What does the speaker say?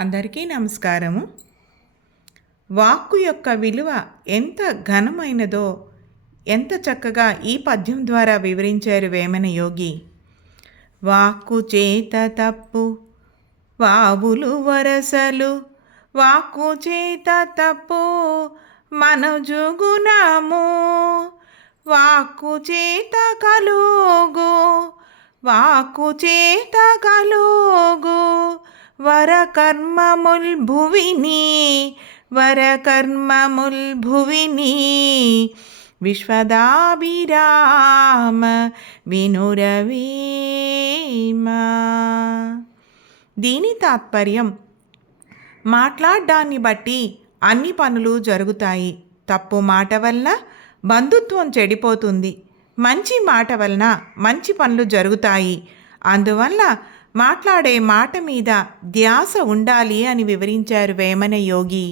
అందరికీ నమస్కారము. వాక్కు యొక్క విలువ ఎంత ఘనమైనదో ఎంత చక్కగా ఈ పద్యం ద్వారా వివరించారు వేమన యోగి. వాక్కు చేత తప్పు వావులు వరసలు, వాక్కు చేత తప్పు మనజుగుణము, వాక్కు చేత కలుగు వాక్కు చేత కలుగు వరకర్మముల్ భువిని విశ్వదాభిరామ వినురవేమ. దీని తాత్పర్యం, మాట్లాడ్డాన్ని బట్టి అన్ని పనులు జరుగుతాయి. తప్పు మాట వల్ల బంధుత్వం చెడిపోతుంది, మంచి మాట వలన మంచి పనులు జరుగుతాయి. అందువల్ల మాట్లాడే మాట మీద ధ్యాస ఉండాలి అని వివరించారు వేమన యోగి.